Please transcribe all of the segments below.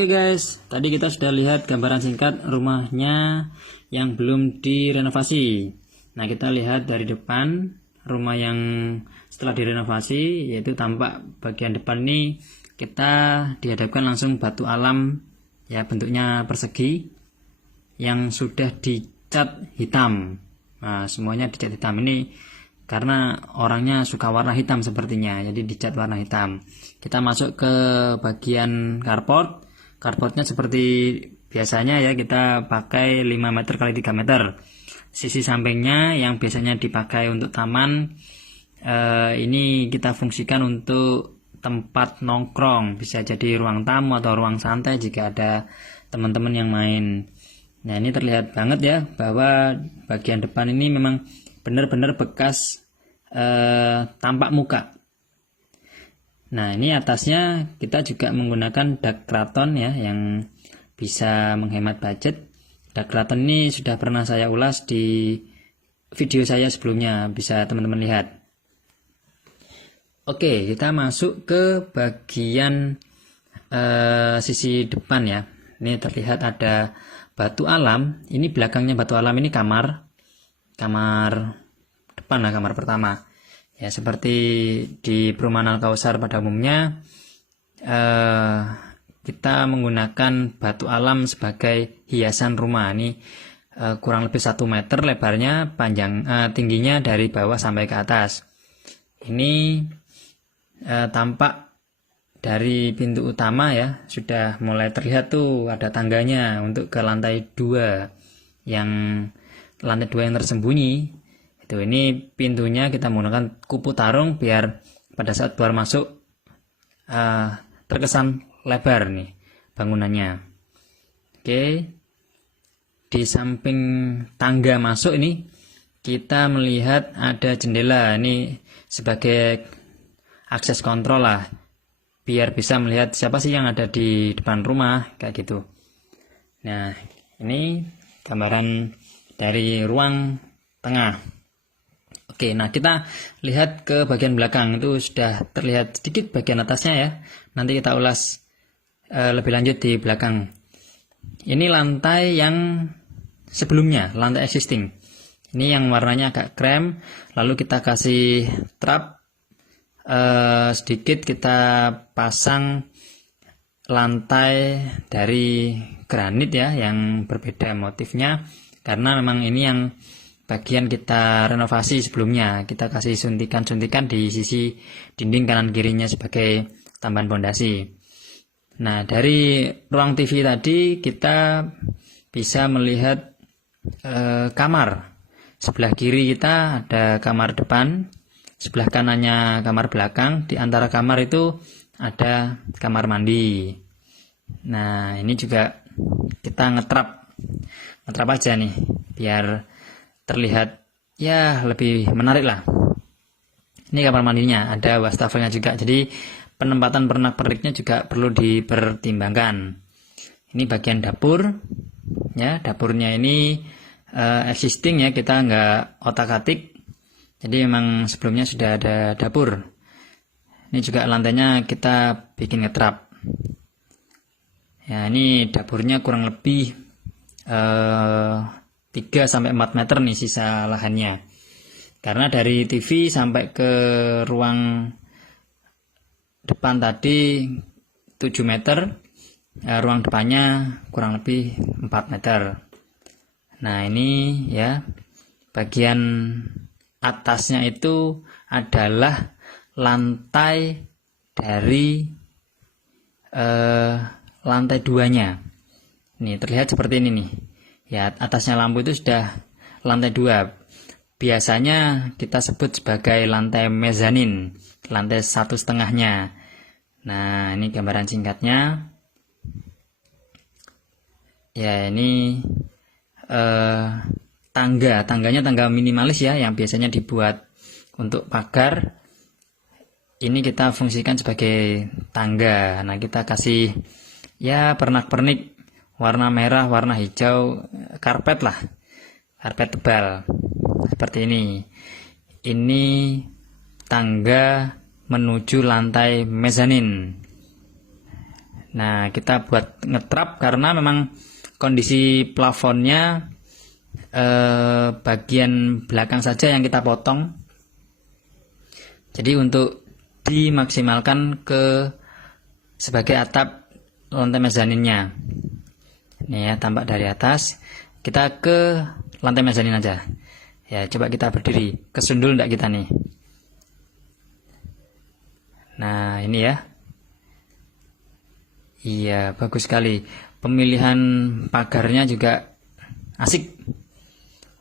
Oke guys, tadi kita sudah lihat gambaran singkat rumahnya yang belum direnovasi. Nah, kita lihat dari depan rumah yang setelah direnovasi, yaitu tampak bagian depan ini kita dihadapkan langsung batu alam ya, bentuknya persegi yang sudah dicat hitam. Nah, semuanya dicat hitam ini karena orangnya suka warna hitam sepertinya, jadi dicat warna hitam. Kita masuk ke bagian carport. Carportnya seperti biasanya ya, kita pakai 5 meter kali 3 meter. Sisi sampingnya yang biasanya dipakai untuk taman, ini kita fungsikan untuk tempat nongkrong, bisa jadi ruang tamu atau ruang santai jika ada teman-teman yang main. Nah, ini terlihat banget ya bahwa bagian depan ini memang benar-benar bekas tampak muka. Nah, ini atasnya kita juga menggunakan dak kraton ya, yang bisa menghemat budget. Dak kraton ini sudah pernah saya ulas di video saya sebelumnya, bisa teman-teman lihat. Oke, kita masuk ke bagian sisi depan ya. Ini terlihat ada batu alam. Ini belakangnya batu alam ini kamar depan lah, kamar pertama. Ya, seperti di perumahan Al-Kausar pada umumnya, kita menggunakan batu alam sebagai hiasan rumah. Ini kurang lebih 1 meter lebarnya, tingginya dari bawah sampai ke atas. Ini tampak dari pintu utama ya, sudah mulai terlihat tuh ada tangganya untuk ke lantai 2 yang tersembunyi. Ini pintunya kita menggunakan kupu tarung biar pada saat keluar masuk terkesan lebar nih bangunannya. Oke, di samping tangga masuk ini kita melihat ada jendela. Ini sebagai akses kontrol lah, biar bisa melihat siapa sih yang ada di depan rumah kayak gitu. Nah, ini gambaran dari ruang tengah. Oke, nah kita lihat ke bagian belakang, itu sudah terlihat sedikit bagian atasnya ya. Nanti kita ulas lebih lanjut di belakang. Ini lantai yang sebelumnya, lantai existing. Ini yang warnanya agak krem, lalu kita kasih trap sedikit, kita pasang lantai dari granit ya, yang berbeda motifnya, karena memang ini yang bagian kita renovasi sebelumnya. Kita kasih suntikan-suntikan di sisi dinding kanan kirinya sebagai tambahan pondasi. Nah, dari ruang TV tadi kita bisa melihat kamar. Sebelah kiri kita ada kamar depan, sebelah kanannya kamar belakang. Di antara kamar itu ada kamar mandi. Nah, ini juga kita ngetrap aja nih biar terlihat ya lebih menarik lah. Ini kamar mandinya, ada wastafelnya juga, jadi penempatan pernak-perniknya juga perlu dipertimbangkan. Ini bagian dapur ya, dapurnya ini existing ya, kita nggak otak-atik, jadi memang sebelumnya sudah ada dapur. Ini juga lantainya kita bikin ngetrap ya. Ini dapurnya kurang lebih 3-4 meter nih sisa lahannya, karena dari TV sampai ke ruang depan tadi 7 meter, ruang depannya kurang lebih 4 meter. Nah, ini ya, bagian atasnya itu adalah lantai dari lantai 2-nya. Nih terlihat seperti ini nih ya, atasnya lampu itu sudah lantai 2. Biasanya kita sebut sebagai lantai mezanin, lantai 1,5-nya. Nah, ini gambaran singkatnya ya. Ini tangganya tangga minimalis ya, yang biasanya dibuat untuk pagar. Ini kita fungsikan sebagai tangga. Nah, kita kasih ya pernak-pernik warna merah, warna hijau, karpet lah, karpet tebal seperti ini. Ini tangga menuju lantai mezanin. Nah, kita buat ngetrap karena memang kondisi plafonnya bagian belakang saja yang kita potong. Jadi untuk dimaksimalkan ke sebagai atap lantai mezaninnya. Ini ya, tampak dari atas. Kita ke lantai mezanin aja. Ya, coba kita berdiri. Kesundul enggak kita nih? Nah, ini ya. Iya, bagus sekali. Pemilihan pagarnya juga asik.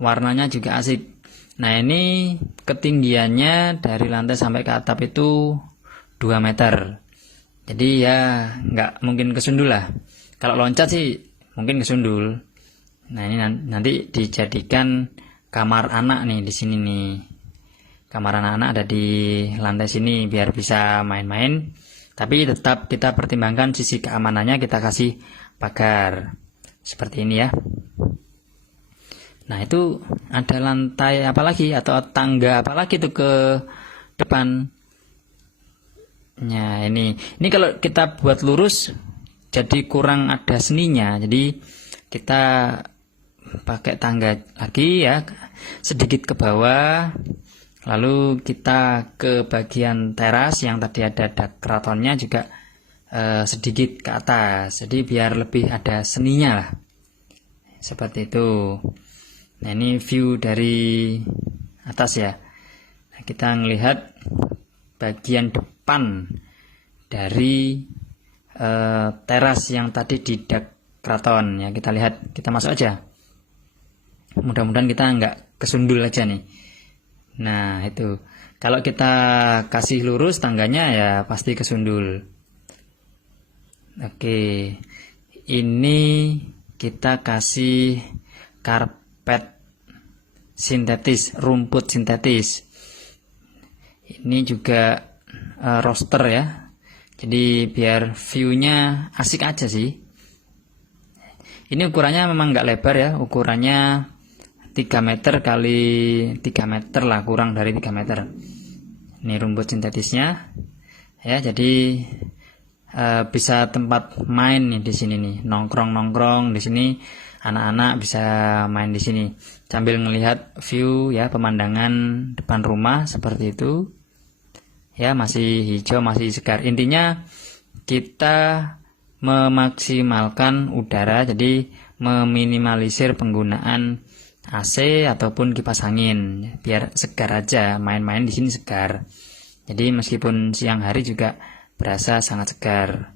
Warnanya juga asik. Nah, ini ketinggiannya dari lantai sampai ke atap itu 2 meter. Jadi ya nggak mungkin kesundul lah. Kalau loncat sih mungkin kesundul. Nah, ini nanti dijadikan kamar anak nih di sini nih. Kamar anak-anak ada di lantai sini biar bisa main-main. Tapi tetap kita pertimbangkan sisi keamanannya, kita kasih pagar seperti ini ya. Nah, itu ada lantai apa lagi atau tangga apa lagi tuh ke depan. Nah, ini kalau kita buat lurus jadi kurang ada seninya. Jadi kita pakai tangga lagi ya, sedikit ke bawah. Lalu kita ke bagian teras yang tadi ada keratonnya juga sedikit ke atas. Jadi biar lebih ada seninya lah. Seperti itu. Nah, ini view dari atas ya. Nah, kita melihat bagian depan dari teras yang tadi di dak keraton ya. Kita lihat, kita masuk aja. Mudah-mudahan kita nggak kesundul aja nih. Nah, itu kalau kita kasih lurus tangganya ya pasti kesundul. Oke, ini kita kasih karpet sintetis, rumput sintetis. Ini juga roster ya. Jadi biar view-nya asik aja sih. Ini ukurannya memang nggak lebar ya, ukurannya 3 meter kali 3 meter lah, kurang dari 3 meter. Ini rumput sintetisnya ya, jadi bisa tempat main nih di sini nih, nongkrong di sini, anak-anak bisa main di sini sambil melihat view ya, pemandangan depan rumah seperti itu ya, masih hijau, masih segar. Intinya kita memaksimalkan udara, jadi meminimalisir penggunaan AC ataupun kipas angin biar segar aja, main-main di sini segar. Jadi meskipun siang hari juga berasa sangat segar.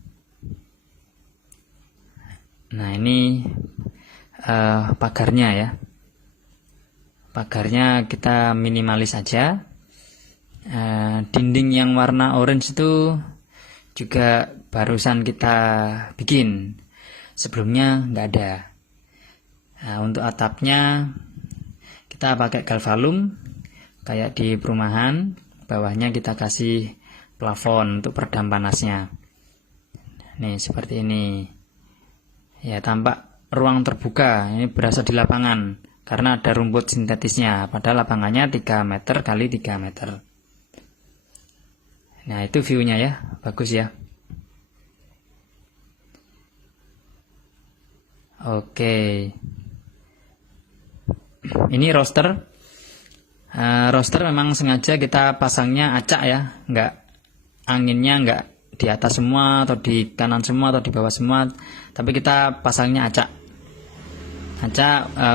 Nah, ini pagarnya ya. Pagarnya kita minimalis aja. Dinding yang warna orange itu juga barusan kita bikin. Sebelumnya nggak ada. Nah, untuk atapnya kita pakai galvalum kayak di perumahan, bawahnya kita kasih plafon untuk peredam panasnya. Nih seperti ini. Ya, tampak ruang terbuka, ini berasa di lapangan karena ada rumput sintetisnya, padahal lapangannya 3 meter kali 3 meter. Nah, itu view-nya ya, bagus ya. Oke. Ini roster. Roster memang sengaja kita pasangnya acak ya, anginnya nggak di atas semua atau di kanan semua atau di bawah semua, tapi kita pasangnya acak.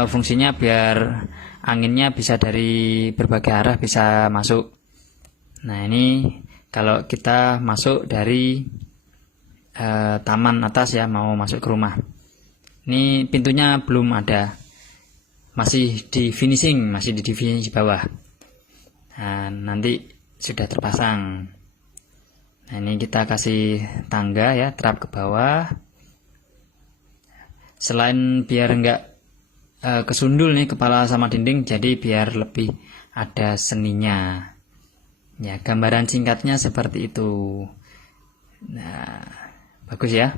Fungsinya biar anginnya bisa dari berbagai arah bisa masuk. Nah, ini kalau kita masuk dari taman atas ya, mau masuk ke rumah. Ini pintunya belum ada, masih di finishing bawah. Nah, nanti sudah terpasang. Nah, ini kita kasih tangga ya, trap ke bawah. Selain biar nggak kesundul nih kepala sama dinding, jadi biar lebih ada seninya. Ya, gambaran singkatnya seperti itu. Nah, bagus ya.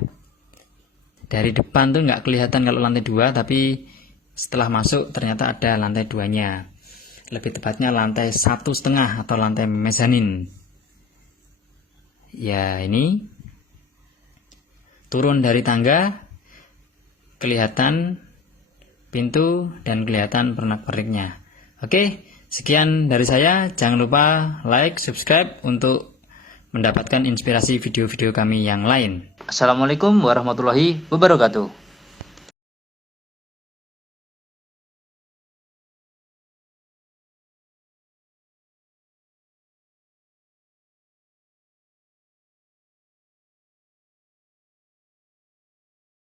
Dari depan tuh nggak kelihatan kalau lantai 2, tapi setelah masuk ternyata ada lantai 2-nya. Lebih tepatnya lantai 1,5 atau lantai mezanin. Ya, ini turun dari tangga, kelihatan pintu dan kelihatan pernak-perniknya. Oke, sekian dari saya. Jangan lupa like, subscribe untuk mendapatkan inspirasi video-video kami yang lain. Assalamualaikum warahmatullahi wabarakatuh.